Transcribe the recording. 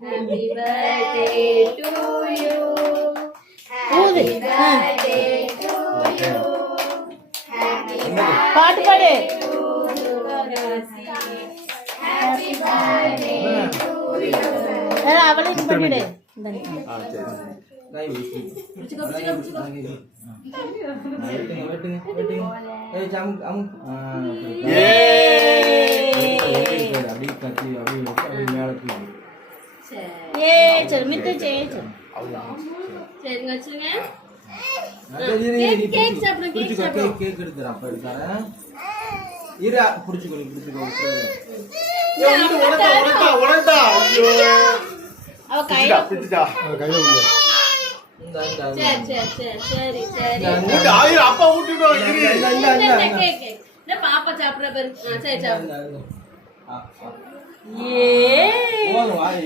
Happy birthday to you. Happy birthday to you. Happy birthday to Rosie. Happy birthday to you. அவளையும் பண்ணிடு. சரி மித்து சரி சரிங்க வச்சுங்க. கேக் சாப்பிடு கேக் எடுத்துறேன் அப்ப எடுத்துறேன் இரு புடிச்சுக்கோ உனட்டா ஐயோ அவ கையில பிடிச்சா கையில உள்ள சரி ஊட்டி ஆயிர அப்பா ஊட்டிடுவாங்க இரு கேக் இந்த பாப்பா சாப்பிடுற பாரு. சரி சாப்பிடு. போதும் வாய்